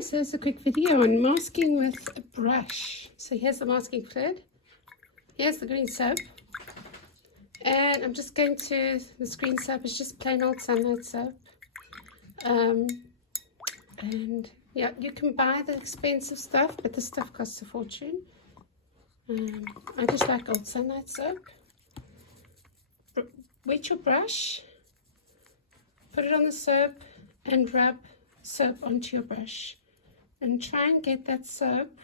So it's a quick video on masking with a brush. So here's the masking fluid, here's the green soap, and I'm just going to, this green soap is just plain old sunlight soap. And yeah, you can buy the expensive stuff, but this stuff costs a fortune. I just like old sunlight soap. Wet your brush, put it on the soap, and rub soap onto your brush. And try and get that soap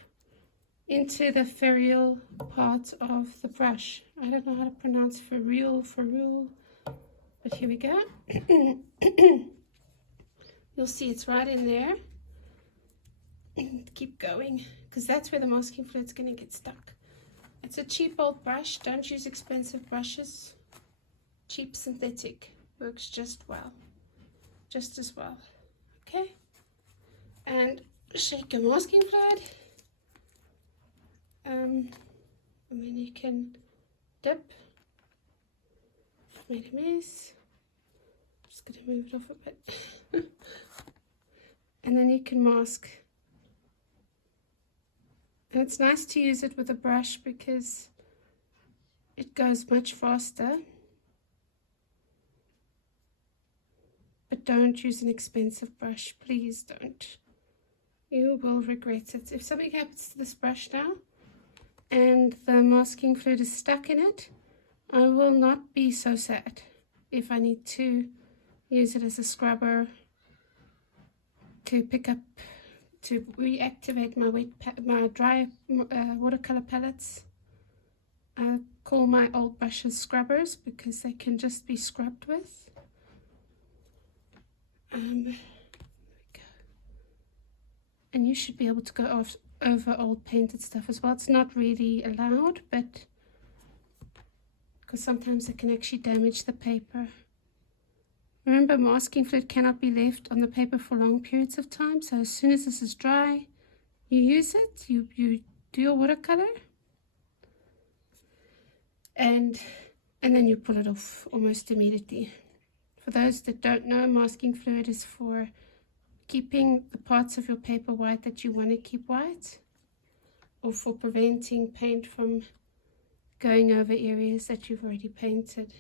into the ferrule part of the brush. I don't know how to pronounce ferrule, but here we go. You'll see it's right in there. Keep going, because that's where the masking fluid's going to get stuck. It's a cheap old brush. Don't use expensive brushes. Cheap synthetic works just as well. Okay, and shake your masking fluid, and then you can dip. Made a mess. Just gonna move it off a bit. And then you can mask. And it's nice to use it with a brush because it goes much faster. But don't use an expensive brush, please don't. You will regret it. If something happens to this brush now and the masking fluid is stuck in it, I will not be so sad if I need to use it as a scrubber to pick up, to reactivate my dry watercolor palettes. I call my old brushes scrubbers because they can just be scrubbed with. There we go. And you should be able to go over old painted stuff as well. It's not really allowed, but because sometimes it can actually damage the paper. Remember, masking fluid cannot be left on the paper for long periods of time. So as soon as this is dry, you use it, you do your watercolor, and then you pull it off almost immediately. For those that don't know, masking fluid is for keeping the parts of your paper white that you want to keep white, or for preventing paint from going over areas that you've already painted.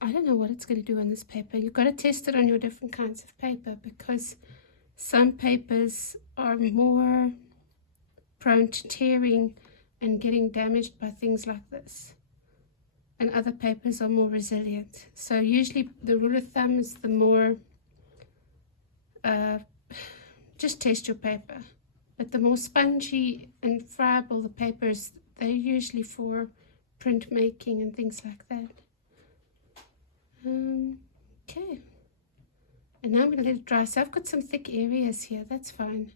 I don't know what it's going to do on this paper. You've got to test it on your different kinds of paper, because some papers are more prone to tearing and getting damaged by things like this, and other papers are more resilient. So usually the rule of thumb is the more, just test your paper. But the more spongy and friable the papers, they're usually for printmaking and things like that. Okay. And now I'm going to let it dry. So I've got some thick areas here, that's fine.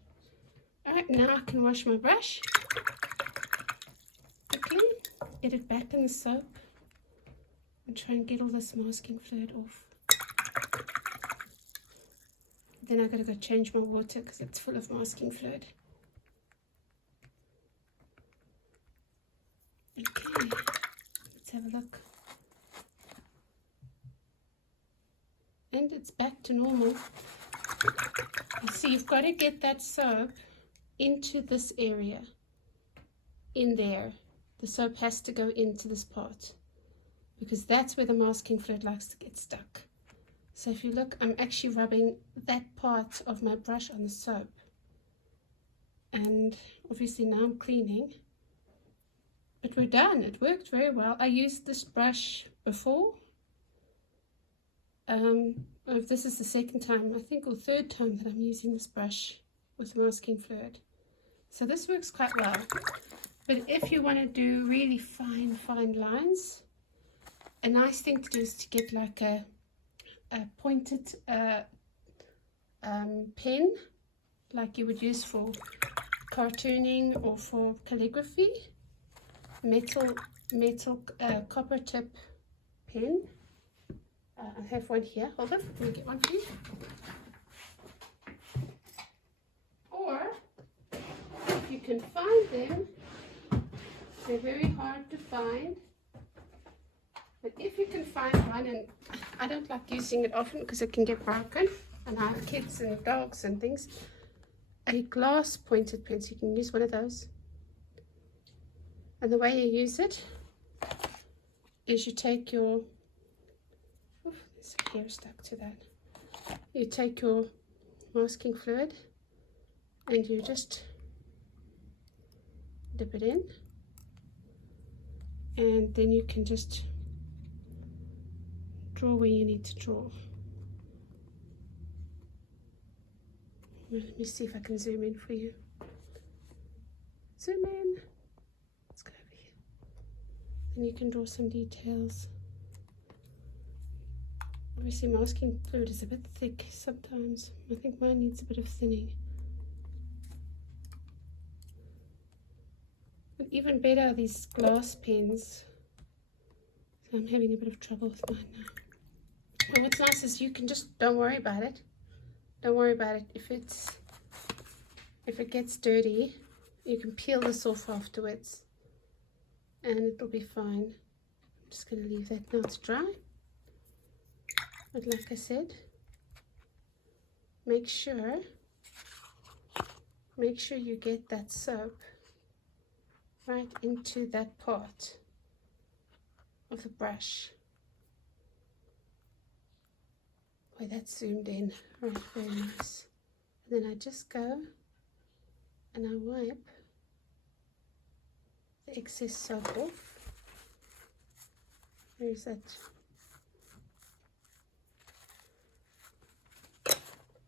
Alright, now I can wash my brush. Okay, get it back in the soap. And try and get all this masking fluid off. Then I gotta go change my water because it's full of masking fluid. Okay, let's have a look. And it's back to normal. You see, you've got to get that soap into this area. In there. The soap has to go into this part, because that's where the masking fluid likes to get stuck. So if you look, I'm actually rubbing that part of my brush on the soap. And obviously now I'm cleaning. But we're done. It worked very well. I used this brush before. This is the second time, I think, or third time that I'm using this brush with masking fluid. So this works quite well. But if you want to do really fine lines, a nice thing to do is to get like a pointed pen, like you would use for cartooning or for calligraphy. Metal copper tip pen. I have one here. Hold on, let me get one for you. Or if you can find them, they're very hard to find. But if you can find one, and I don't like using it often because it can get broken, and I have kids and dogs and things, a glass pointed pencil. You can use one of those. And the way you use it is you take your, oh, there's a hair stuck to that. You take your masking fluid and you just dip it in, and then you can just draw where you need to draw. Let me see if I can zoom in for you. Zoom in. Let's go over here. And you can draw some details. Obviously masking fluid is a bit thick sometimes. I think mine needs a bit of thinning. But even better are these glass pens. So I'm having a bit of trouble with mine now. And what's nice is you can just, don't worry about it. Don't worry about it. If it gets dirty, you can peel this off afterwards and it'll be fine. I'm just going to leave that now to dry. But like I said, make sure you get that soap right into that part of the brush. Boy, that's zoomed in. Right, very nice. And then I just go and I wipe the excess soap off. There's that.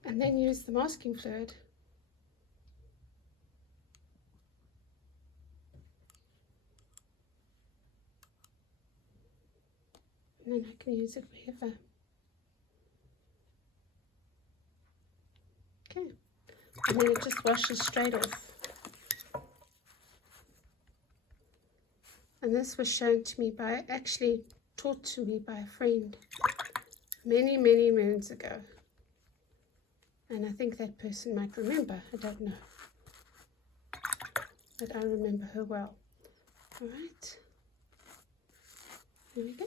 And then use the masking fluid. And then I can use it wherever. Okay. And then it just washes straight off. And this was shown to me by, actually taught to me by a friend many, many moons ago. And I think that person might remember, I don't know. But I remember her well. All right. Here we go.